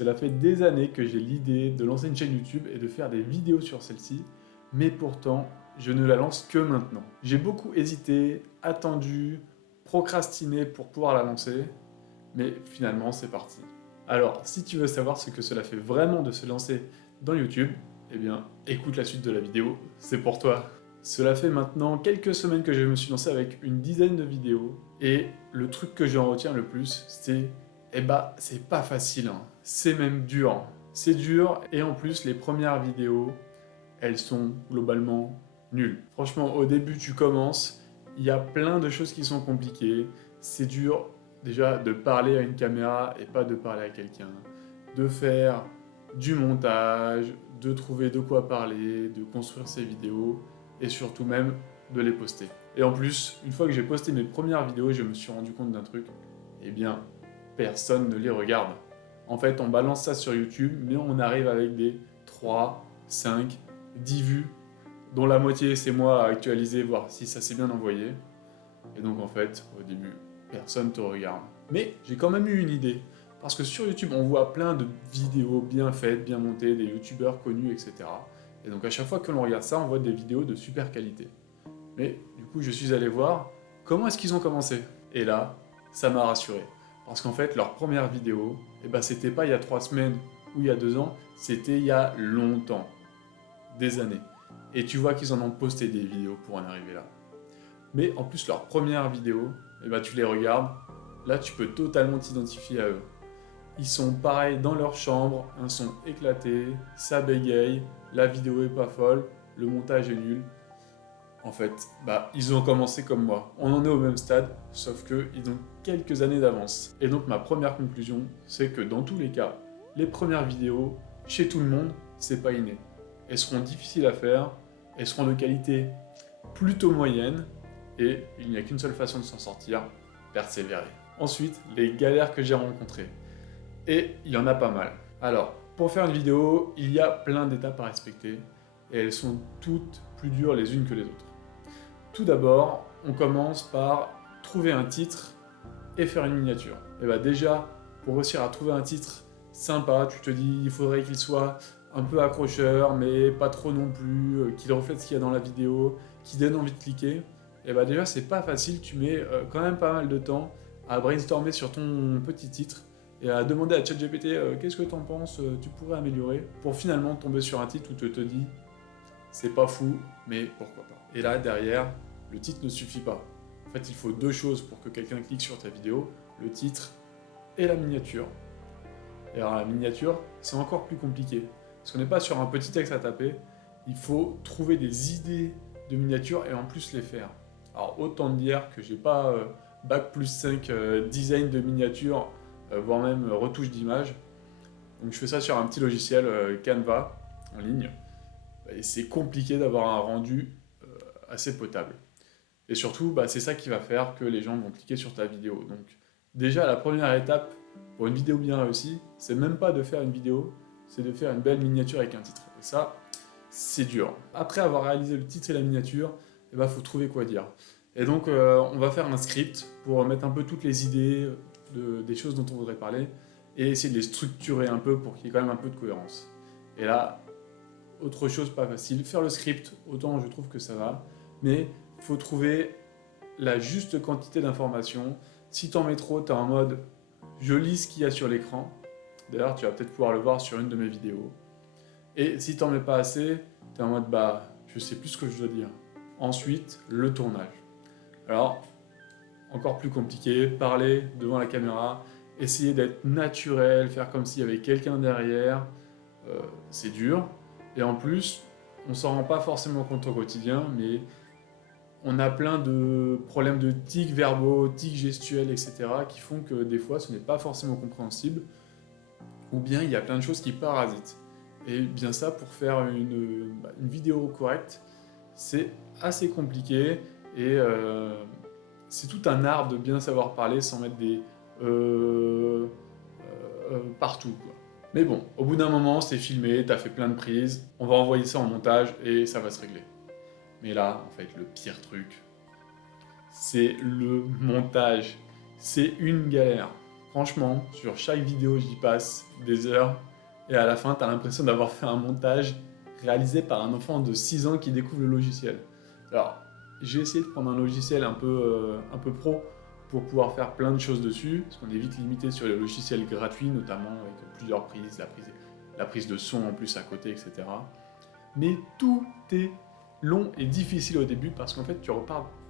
Cela fait des années que j'ai l'idée de lancer une chaîne YouTube et de faire des vidéos sur celle-ci, mais pourtant, je ne la lance que maintenant. J'ai beaucoup hésité, attendu, procrastiné pour pouvoir la lancer, mais finalement c'est parti. Alors, si tu veux savoir ce que cela fait vraiment de se lancer dans YouTube, eh bien, écoute la suite de la vidéo, c'est pour toi. Cela fait maintenant quelques semaines que je me suis lancé avec une dizaine de vidéos, et le truc que j'en retiens le plus, c'est c'est pas facile, hein. C'est même dur. C'est dur, et en plus, les premières vidéos, elles sont globalement nulles. Franchement, au début, tu commences, il y a plein de choses qui sont compliquées. C'est dur, déjà, de parler à une caméra et pas de parler à quelqu'un. De faire du montage, de trouver de quoi parler, de construire ses vidéos, et surtout même de les poster. Et en plus, une fois que j'ai posté mes premières vidéos, je me suis rendu compte d'un truc. Eh bien, personne ne les regarde. En fait, on balance ça sur YouTube, mais on arrive avec des 3, 5, 10 vues, dont la moitié c'est moi à actualiser, voir si ça s'est bien envoyé. Et donc en fait, au début, personne te regarde. Mais j'ai quand même eu une idée. Parce que sur YouTube, on voit plein de vidéos bien faites, bien montées, des youtubeurs connus, etc. Et donc à chaque fois que l'on regarde ça, on voit des vidéos de super qualité. Mais du coup, je suis allé voir comment est-ce qu'ils ont commencé. Et là, ça m'a rassuré. Parce qu'en fait, leur première vidéo, c'était pas il y a 3 semaines ou il y a 2 ans, c'était il y a longtemps. Des années. Et tu vois qu'ils en ont posté des vidéos pour en arriver là. Mais en plus, leur première vidéo, tu les regardes, là tu peux totalement t'identifier à eux. Ils sont pareils dans leur chambre, un son éclaté, ça bégaye, la vidéo est pas folle, le montage est nul. En fait, ils ont commencé comme moi. On en est au même stade, sauf qu'ils ont quelques années d'avance. Et donc ma première conclusion, c'est que dans tous les cas, les premières vidéos, chez tout le monde, c'est pas inné. Elles seront difficiles à faire, elles seront de qualité plutôt moyenne, et il n'y a qu'une seule façon de s'en sortir, persévérer. Ensuite, les galères que j'ai rencontrées. Et il y en a pas mal. Alors, pour faire une vidéo, il y a plein d'étapes à respecter, et elles sont toutes plus dures les unes que les autres. Tout d'abord, on commence par trouver un titre et faire une miniature. Et déjà, pour réussir à trouver un titre sympa, tu te dis il faudrait qu'il soit un peu accrocheur, mais pas trop non plus, qu'il reflète ce qu'il y a dans la vidéo, qui donne envie de cliquer. Et déjà, c'est pas facile, tu mets quand même pas mal de temps à brainstormer sur ton petit titre et à demander à ChatGPT qu'est-ce que t'en penses, tu pourrais améliorer, pour finalement tomber sur un titre où tu te dis c'est pas fou, mais pourquoi pas. Et là, derrière, le titre ne suffit pas. En fait, il faut 2 choses pour que quelqu'un clique sur ta vidéo, le titre et la miniature. Et alors la miniature, c'est encore plus compliqué. Parce qu'on n'est pas sur un petit texte à taper, il faut trouver des idées de miniatures et en plus les faire. Alors autant dire que j'ai pas bac plus 5 design de miniature, voire même retouche d'image. Donc je fais ça sur un petit logiciel Canva en ligne. Et c'est compliqué d'avoir un rendu assez potable. Et surtout, c'est ça qui va faire que les gens vont cliquer sur ta vidéo. Donc déjà, la première étape pour une vidéo bien réussie, c'est même pas de faire une vidéo, c'est de faire une belle miniature avec un titre. Et ça, c'est dur. Après avoir réalisé le titre et la miniature, faut trouver quoi dire. Et donc, on va faire un script pour mettre un peu toutes les idées des choses dont on voudrait parler et essayer de les structurer un peu pour qu'il y ait quand même un peu de cohérence. Et là, autre chose pas facile, faire le script, autant je trouve que ça va, mais il faut trouver la juste quantité d'informations. Si t'en mets trop, t'es en mode je lis ce qu'il y a sur l'écran. D'ailleurs, tu vas peut-être pouvoir le voir sur une de mes vidéos. Et si t'en mets pas assez, t'es en mode je sais plus ce que je dois dire. Ensuite, le tournage. Alors, encore plus compliqué, parler devant la caméra, essayer d'être naturel, faire comme s'il y avait quelqu'un derrière, c'est dur. Et en plus, on s'en rend pas forcément compte au quotidien, mais on a plein de problèmes de tics verbaux, tics gestuels, etc. qui font que des fois, ce n'est pas forcément compréhensible, ou bien il y a plein de choses qui parasitent. Et bien ça, pour faire une vidéo correcte, c'est assez compliqué, et c'est tout un art de bien savoir parler sans mettre des partout, quoi. Mais bon, au bout d'un moment, c'est filmé, t'as fait plein de prises, on va envoyer ça en montage et ça va se régler. Mais là, en fait, le pire truc, c'est le montage. C'est une galère. Franchement, sur chaque vidéo, j'y passe des heures et à la fin, tu as l'impression d'avoir fait un montage réalisé par un enfant de 6 ans qui découvre le logiciel. Alors, j'ai essayé de prendre un logiciel un peu pro pour pouvoir faire plein de choses dessus, parce qu'on est vite limité sur les logiciels gratuits, notamment avec plusieurs prises, la prise de son en plus à côté, etc. Mais tout est long et difficile au début parce qu'en fait,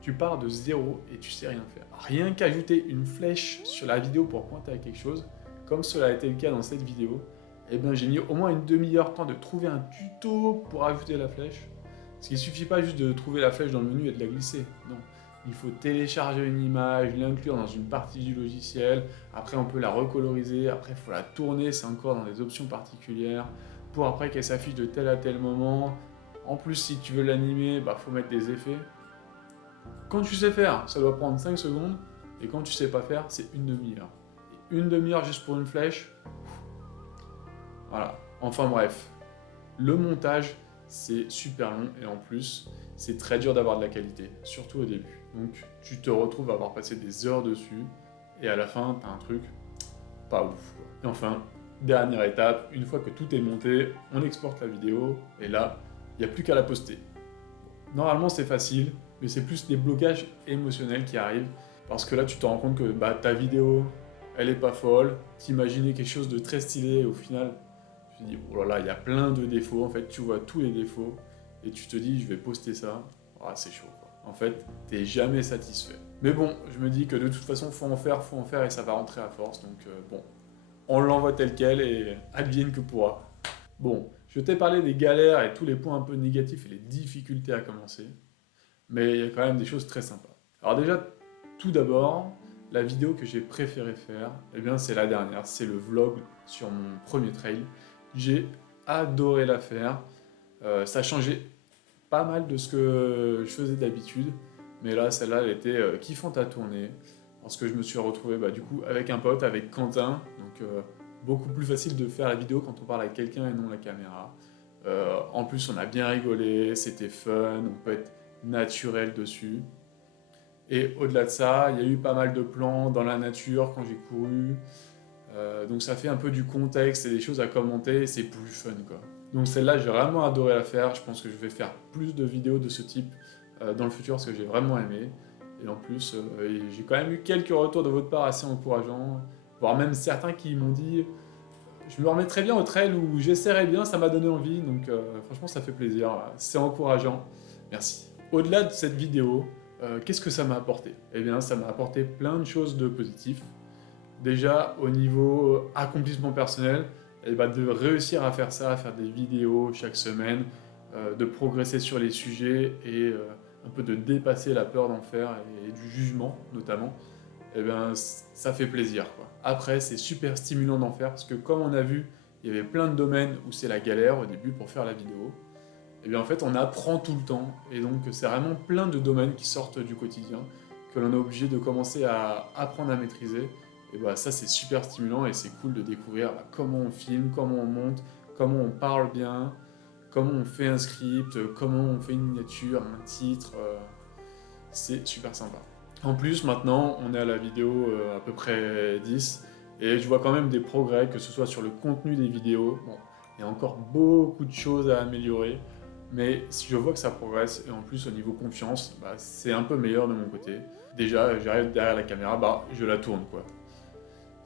tu pars de zéro et tu sais rien faire. Rien qu'ajouter une flèche sur la vidéo pour pointer à quelque chose, comme cela a été le cas dans cette vidéo, eh bien, j'ai mis au moins une demi-heure temps de trouver un tuto pour ajouter la flèche. Parce qu'il ne suffit pas juste de trouver la flèche dans le menu et de la glisser. Non, il faut télécharger une image, l'inclure dans une partie du logiciel. Après, on peut la recoloriser. Après, il faut la tourner, c'est encore dans des options particulières. Pour après qu'elle s'affiche de tel à tel moment. En plus, si tu veux l'animer, il faut mettre des effets. Quand tu sais faire, ça doit prendre 5 secondes. Et quand tu sais pas faire, c'est une demi-heure. Et une demi-heure juste pour une flèche. Voilà. Enfin bref. Le montage, c'est super long et en plus, c'est très dur d'avoir de la qualité, surtout au début. Donc, tu te retrouves à avoir passé des heures dessus et à la fin, tu as un truc pas ouf, quoi. Et enfin, dernière étape, une fois que tout est monté, on exporte la vidéo et là, il n'y a plus qu'à la poster. Normalement, c'est facile, mais c'est plus des blocages émotionnels qui arrivent parce que là, tu te rends compte que ta vidéo, elle est pas folle. T'imaginais quelque chose de très stylé et au final, tu te dis, oh là là, il y a plein de défauts. En fait, tu vois tous les défauts et tu te dis, je vais poster ça. Ah, c'est chaud, quoi. En fait, t'es jamais satisfait. Mais bon, je me dis que de toute façon, faut en faire et ça va rentrer à force. Donc bon, on l'envoie tel quel et advienne que pourra. Bon, je t'ai parlé des galères et tous les points un peu négatifs et les difficultés à commencer. Mais il y a quand même des choses très sympas. Alors déjà, tout d'abord, la vidéo que j'ai préféré faire, eh bien c'est la dernière, c'est le vlog sur mon premier trail. J'ai adoré la faire. Ça changeait pas mal de ce que je faisais d'habitude, mais là, celle-là, elle était kiffante à tourner, parce que je me suis retrouvé du coup avec un pote, avec Quentin, donc beaucoup plus facile de faire la vidéo quand on parle avec quelqu'un et non la caméra. En plus, on a bien rigolé, c'était fun, on peut être naturel dessus. Et au-delà de ça, il y a eu pas mal de plans dans la nature quand j'ai couru. Donc ça fait un peu du contexte et des choses à commenter, et c'est plus fun, quoi. Donc celle-là, j'ai vraiment adoré la faire. Je pense que je vais faire plus de vidéos de ce type dans le futur parce que j'ai vraiment aimé. Et en plus, j'ai quand même eu quelques retours de votre part assez encourageants, voire même certains qui m'ont dit je me remettrai bien au trail ou j'essaierai bien, ça m'a donné envie. Donc franchement, ça fait plaisir, c'est encourageant. Merci. Au-delà de cette vidéo, qu'est-ce que ça m'a apporté? Eh bien, ça m'a apporté plein de choses de positif. Déjà, au niveau accomplissement personnel, de réussir à faire ça, à faire des vidéos chaque semaine, de progresser sur les sujets et un peu de dépasser la peur d'en faire et du jugement notamment, eh bien, ça fait plaisir, quoi. Après, c'est super stimulant d'en faire parce que comme on a vu, il y avait plein de domaines où c'est la galère au début pour faire la vidéo. Et bien en fait, on apprend tout le temps et donc c'est vraiment plein de domaines qui sortent du quotidien que l'on est obligé de commencer à apprendre à maîtriser. Et ça, c'est super stimulant et c'est cool de découvrir comment on filme, comment on monte, comment on parle bien, comment on fait un script, comment on fait une miniature, un titre. C'est super sympa. En plus, maintenant, on est à la vidéo à peu près 10 et je vois quand même des progrès, que ce soit sur le contenu des vidéos. Bon, il y a encore beaucoup de choses à améliorer, mais si je vois que ça progresse et en plus au niveau confiance, c'est un peu meilleur de mon côté. Déjà, j'arrive derrière la caméra, je la tourne, quoi.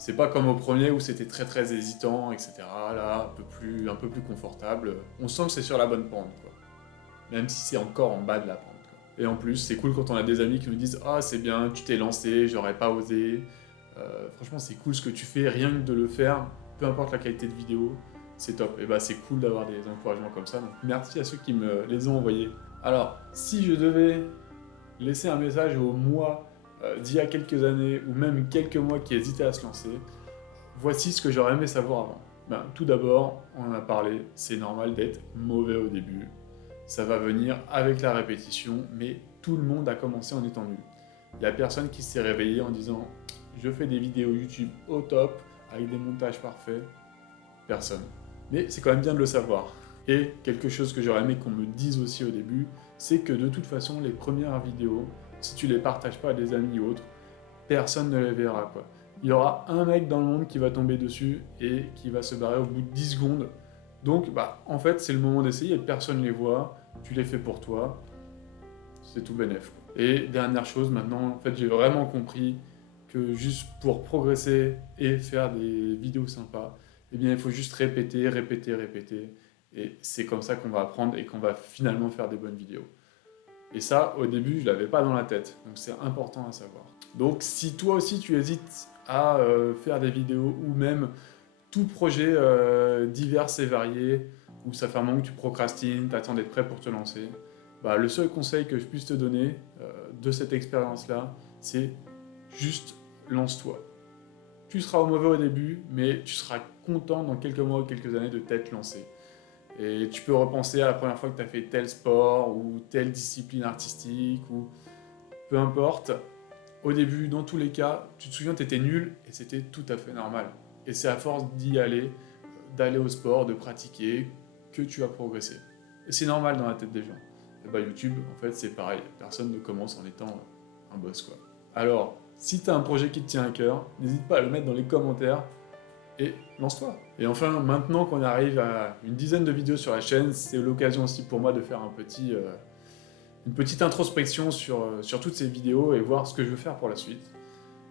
C'est pas comme au premier où c'était très très hésitant, etc. Là, un peu plus confortable. On sent que c'est sur la bonne pente, quoi. Même si c'est encore en bas de la pente, quoi. Et en plus, c'est cool quand on a des amis qui nous disent « Ah, c'est bien, tu t'es lancé, j'aurais pas osé. » Franchement, c'est cool ce que tu fais, rien que de le faire, peu importe la qualité de vidéo, c'est top. Et c'est cool d'avoir des encouragements comme ça. Donc merci à ceux qui me les ont envoyés. Alors, si je devais laisser un message au moi d'il y a quelques années ou même quelques mois qui hésitaient à se lancer, voici ce que j'aurais aimé savoir avant. Tout d'abord, on en a parlé, c'est normal d'être mauvais au début. Ça va venir avec la répétition, mais tout le monde a commencé en étant nul. Il n'y a personne qui s'est réveillé en disant « Je fais des vidéos YouTube au top, avec des montages parfaits. » Personne. Mais c'est quand même bien de le savoir. Et quelque chose que j'aurais aimé qu'on me dise aussi au début, c'est que de toute façon, les premières vidéos, si tu les partages pas à des amis ou autres, personne ne les verra, quoi. il y aura un mec dans le monde qui va tomber dessus et qui va se barrer au bout de 10 secondes. Donc, en fait, c'est le moment d'essayer et personne ne les voit. Tu les fais pour toi. C'est tout bénef. Et dernière chose, maintenant, en fait, j'ai vraiment compris que juste pour progresser et faire des vidéos sympas, eh bien, il faut juste répéter, répéter, répéter. Et c'est comme ça qu'on va apprendre et qu'on va finalement faire des bonnes vidéos. Et ça, au début, je ne l'avais pas dans la tête. Donc, c'est important à savoir. Donc, si toi aussi, tu hésites à faire des vidéos ou même tout projet divers et varié, où ça fait un moment que tu procrastines, tu attends d'être prêt pour te lancer, le seul conseil que je puisse te donner de cette expérience-là, c'est juste lance-toi. Tu seras mauvais au début, mais tu seras content dans quelques mois ou quelques années de t'être lancé. Et tu peux repenser à la première fois que tu as fait tel sport ou telle discipline artistique ou peu importe. Au début, dans tous les cas, tu te souviens, tu étais nul et c'était tout à fait normal. Et c'est à force d'y aller, d'aller au sport, de pratiquer, que tu vas progresser. Et c'est normal dans la tête des gens. Et YouTube, en fait, c'est pareil. Personne ne commence en étant un boss, quoi. Alors, si tu as un projet qui te tient à cœur, n'hésite pas à le mettre dans les commentaires et lance-toi. Et enfin, maintenant qu'on arrive à une dizaine de vidéos sur la chaîne, c'est l'occasion aussi pour moi de faire une petite introspection sur toutes ces vidéos et voir ce que je veux faire pour la suite.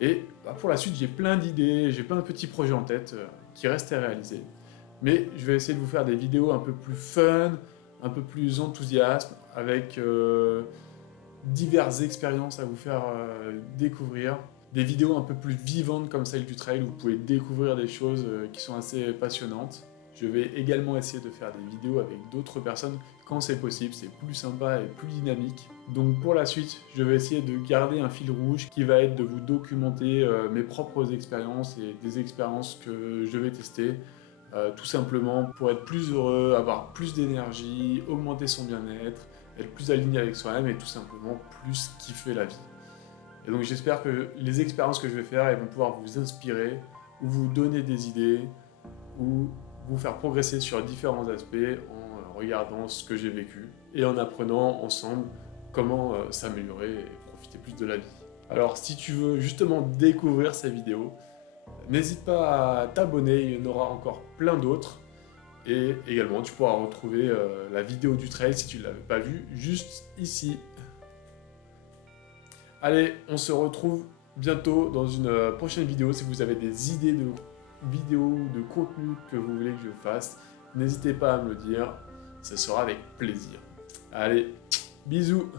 Et pour la suite, j'ai plein d'idées, j'ai plein de petits projets en tête qui restent à réaliser. Mais je vais essayer de vous faire des vidéos un peu plus fun, un peu plus enthousiasme, avec diverses expériences à vous faire découvrir. Des vidéos un peu plus vivantes comme celle du trail où vous pouvez découvrir des choses qui sont assez passionnantes. Je vais également essayer de faire des vidéos avec d'autres personnes quand c'est possible, c'est plus sympa et plus dynamique. Donc pour la suite, je vais essayer de garder un fil rouge qui va être de vous documenter mes propres expériences et des expériences que je vais tester. Tout simplement pour être plus heureux, avoir plus d'énergie, augmenter son bien-être, être plus aligné avec soi-même et tout simplement plus kiffer la vie. Et donc j'espère que les expériences que je vais faire, elles vont pouvoir vous inspirer, ou vous donner des idées, ou vous faire progresser sur différents aspects en regardant ce que j'ai vécu et en apprenant ensemble comment s'améliorer et profiter plus de la vie. Alors si tu veux justement découvrir ces vidéos, n'hésite pas à t'abonner, il y en aura encore plein d'autres. Et également, tu pourras retrouver la vidéo du trail si tu ne l'avais pas vue, juste ici. Allez, on se retrouve bientôt dans une prochaine vidéo. Si vous avez des idées de vidéos ou de contenu que vous voulez que je fasse, n'hésitez pas à me le dire, ce sera avec plaisir. Allez, bisous!